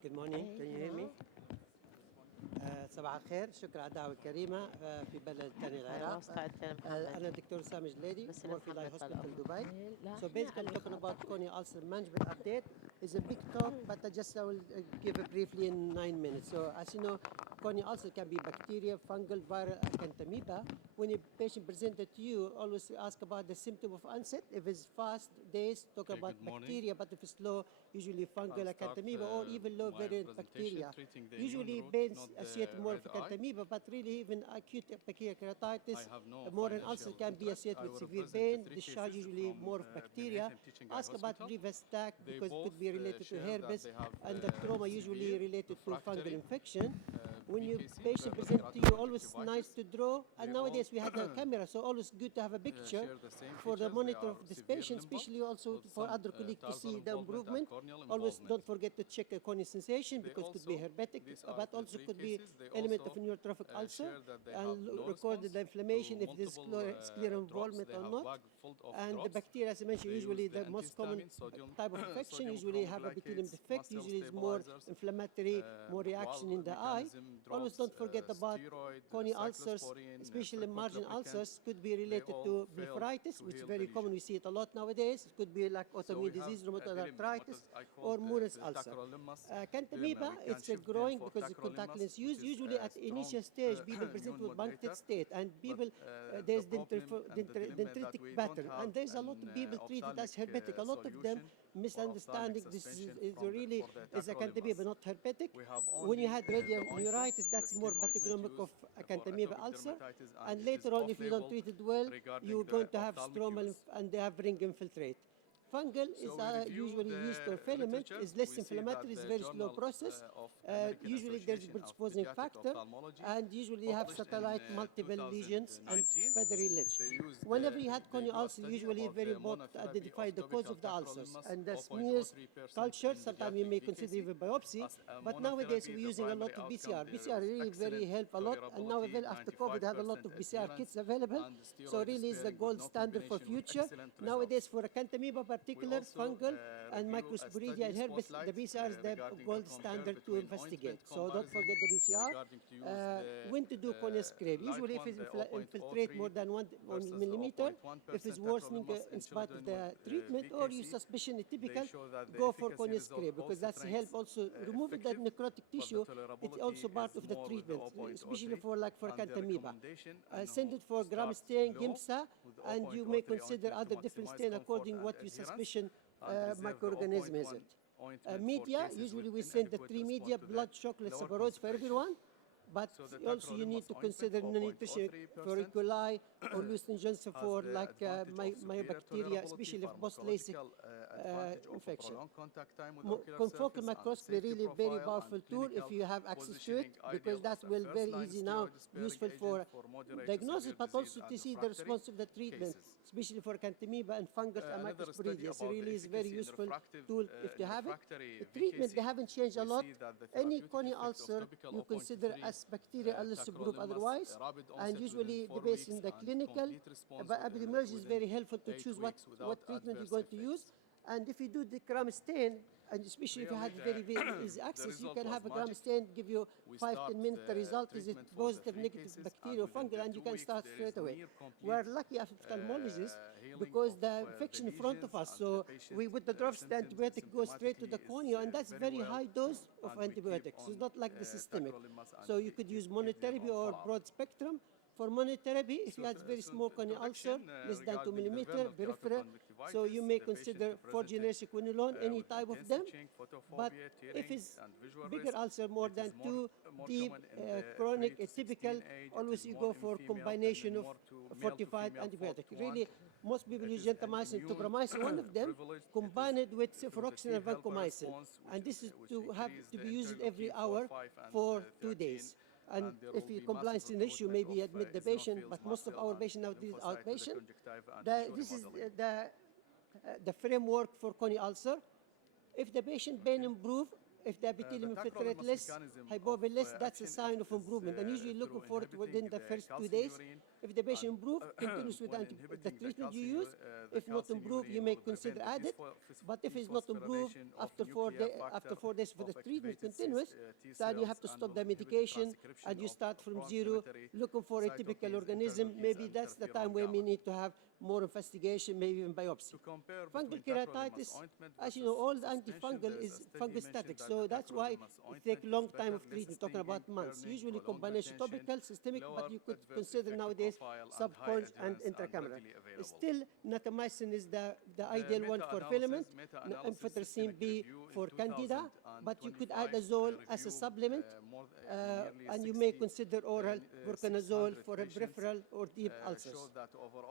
Good morning, can you hear me? صباح الخير، شكرا على الدعوة الكريمة في بلد ثاني العراق. أنا دكتور أسامة الجليدي, work في Eye Hospital Dubai. So basically I'm talking about corneal ulcer management update. It's a big talk, but I will give it briefly in 9 minutes. So as you know, corneal ulcer can be bacteria, fungal, viral, acanthamiba. When a patient presented to you, always ask about the symptom of onset. If it's fast days, talk about bacteria, but if it's slow, usually fungal, acanthamiba, or even low variant bacteria. Usually pains associated more with acanthamiba, but really even acute bacterial keratitis, more an ulcer can be associated with severe pain, discharge usually more of bacteria. Ask about previous attack because it could be related to herpes, and the trauma usually related to fungal infection. When your patient presents to you, always nice to draw, and nowadays we have the camera, so always good to have a picture for the monitor of this patient, especially also for other colleagues to see the improvement. Always don't forget to check a corneal sensation because it could be herpetic, but also could be element of neurotrophic ulcer, and record the inflammation if there's scleral involvement or not. And the bacteria, as I mentioned, usually the most common type of infection usually have epithelium defect, usually is more inflammatory, more reaction in the eye. Always don't forget about corneal ulcers, especially margin ulcers, could be related to blepharitis, which is very common. We see it a lot nowadays. It could be like autoimmune disease, rheumatoid arthritis, or Moore's ulcer. Acanthamiba, it's growing because the contact lens use. Usually at initial stage, people present with punctate state, and people, there's dendritic pattern, and there's a lot of people treated as herpetic. A lot of them misunderstanding this is really is acanthamiba, not herpetic. When you had radial neuritis, that's more pathognomic of acanthamiba ulcer, and later on, if you don't treat it well, you're going to have stromal and they have ring infiltrate. Fungal is usually yeast or filament, is less inflammatory, is very slow process. Usually there's predisposing factor, and usually have satellite multiple lesions and feathery ledge. Whenever you had corneal ulcer, usually very important to identify the cause of the ulcers. And the smears, culture, sometimes you may consider even biopsy, but nowadays we're using a lot of BCR. BCR really very help a lot, and now after COVID, have a lot of BCR kits available, so really is the gold standard for future. Nowadays for acanthamiba, particular fungal and microsporidia and herpes, the BCR is the gold standard to investigate. So don't forget the BCR. When to do corneal scrape? Usually if it's infiltrate more than 1 millimeter, if it's worsening in spite of the treatment, or you suspicion is typical, go for corneal scrape, because that's help also removing that necrotic tissue. It's also part of the treatment, especially for acanthamiba. Send it for gram stain, GIMSA, and you may consider other different stain according what you suspicion microorganism is it. Media, usually we send the 3 media, blood, chocolate, saboroids for everyone, but also you need to consider nutrition for E. coli or Lucin Johnson for myobacteria, especially if post-LASIK infection. Confocal microscopy really very powerful tool if you have access to it, because that will very easy now, useful for diagnosis, but also to see the response of the treatment, especially for acanthamiba and fungus and microsporidia. So really is very useful tool if you have it. The treatment, they haven't changed a lot. Any corneal ulcer you consider as bacteria unless you prove otherwise, and usually the base in the clinical, but epidemiology is very helpful to choose what treatment you're going to use. And if you do the gram stain, and especially if you had very easy access, you can have a gram stain, give you 5-10 minute result, is it positive, negative bacteria or fungal, and you can start straight away. We are lucky as ophthalmologists because the infection in front of us, so we with the drops, the antibiotic goes straight to the cornea, and that's very high dose of antibiotics. So it's not like the systemic. So you could use monotherapy or broad spectrum. For monotherapy, if you have very small corneal ulcer, less than 2 millimeter, peripheral, so you may consider 4-generation quinolone, any type of them. But if it's bigger ulcer, more than 2, deep, chronic, atypical, always you go for combination of fortified antibiotic. Really, most people use gentamicin, tobramycin, one of them, combined with cefuroxime and vancomycin. And this is to have to be used every hour for 2 days. And if you compliance an issue, maybe admit the patient, but most of our patients now is outpatient. This is the framework for corneal ulcer. If the patient pain improve, if the epithelium infiltrate less, hypopyon less, that's a sign of improvement. And usually looking for it within the first 2 days. If the patient improves, continues with the treatment you use. If not improved, you may consider add it. But if it's not improved, after 4 days for the treatment continues, then you have to stop the medication and you start from zero, looking for a typical organism. Maybe that's the time where we need to have more investigation, maybe even biopsy. Fungal keratitis, as you know, all the antifungal is fungostatic, so that's why it takes a long time of treatment, talking about months. Usually combination topical, systemic, but you could consider nowadays subcorns and intracameral. Still, natamycin is the ideal one for filament, amphotericin B for candida, but you could add azole as a supplement, and you may consider oral voriconazole for a peripheral or deep ulcers.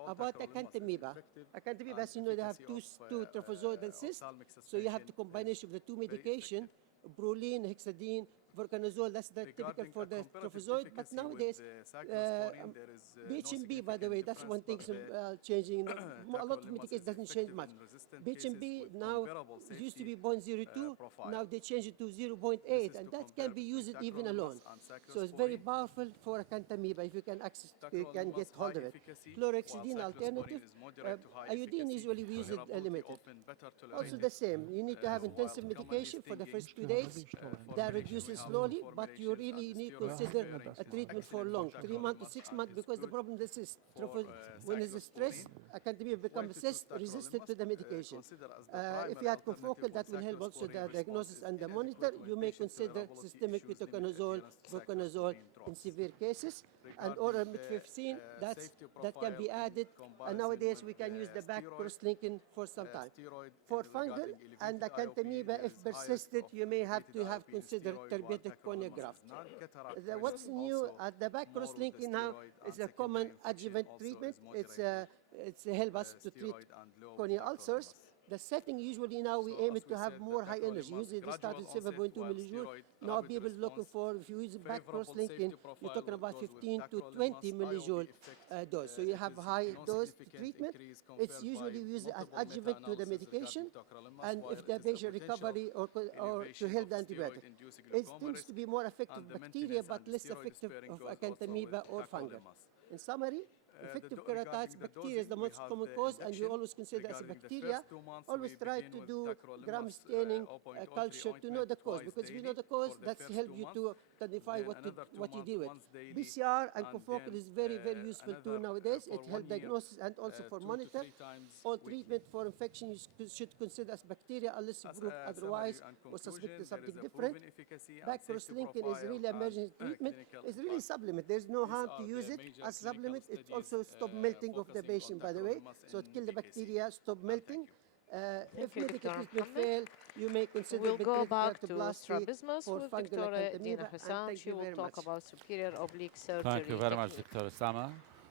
About acanthamoeba, as you know, they have two trophozoid and cyst, so you have to combination of the two medication, proline, hexadine, voriconazole, that's the typical for the trophozoid, but nowadays, BHMB, by the way, that's one thing changing. A lot of medication doesn't change much. BHMB now, it used to be 0.02, now they changed it to 0.8, and that can be used even alone. So it's very powerful for acanthamoeba if you can access, you can get hold of it. Chlorhexidine alternative, iodine usually we use it limited. Also the same, you need to have intensive medication for the first 2 days. That reduces slowly, but you really need to consider a treatment for long, 3 months to 6 months, because the problem is this, when there's stress, acanthamoeba becomes resistant to the medication. If you had confocal, that will help also the diagnosis and the monitor. You may consider systemic voriconazole, voriconazole in severe cases, and oral metfepsin, that can be added. And nowadays we can use the back cross-linking for some time. For fungal and acanthamoeba, if persisted, you may have to consider therapeutic corneal graft. What's new at the back cross-linking now is a common adjuvant treatment. It's help us to treat corneal ulcers. The setting usually now we aim it to have more high energy. Usually they start with 7.2 millijoule. Now people looking for, if you use back cross-linking, you're talking about 15 to 20 millijoule dose. So you have high dose treatment. It's usually used as adjuvant to the medication, and if the patient recovery or to help the antibiotic. It seems to be more effective bacteria, but less effective of acanthamoeba or fungal. In summary, infective keratitis, bacteria is the most common cause, and you always consider as a bacteria. Always try to do gram staining culture to know the cause, because if you know the cause, that's help you to identify what you deal with. PCR and confocal is very, very useful tool nowadays. It helps diagnosis and also for monitor. All treatment for infection you should consider as bacteria unless you prove otherwise or suspect something different. Back cross-linking is really emergency treatment. It's really supplement. There's no harm to use it as supplement. It also stop melting of the patient, by the way. So it kill the bacteria, stop melting. If medical treatment fail, you may consider we'll go back to keratoblastoplasty strabismus for with fungal Dr. acanthamoeba. Dina Hassan. She will talk about superior oblique surgery. Thank you very much, technique. Dr. Osama.